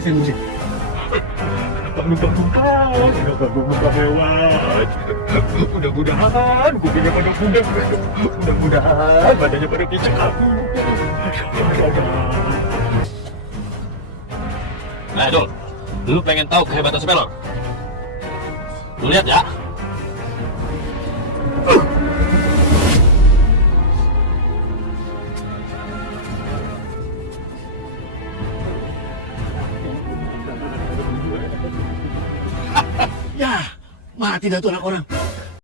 geser musik. Mudah-mudahan, mudah-mudahan lewat. Mudah-mudahan kupingnya pada budak. Mudah-mudahan badannya pada kicak aku. Nah, Dul, lu pengen tahu kehebatan Spelor? Lu lihat ya. Ya, mati dah tuh anak orang.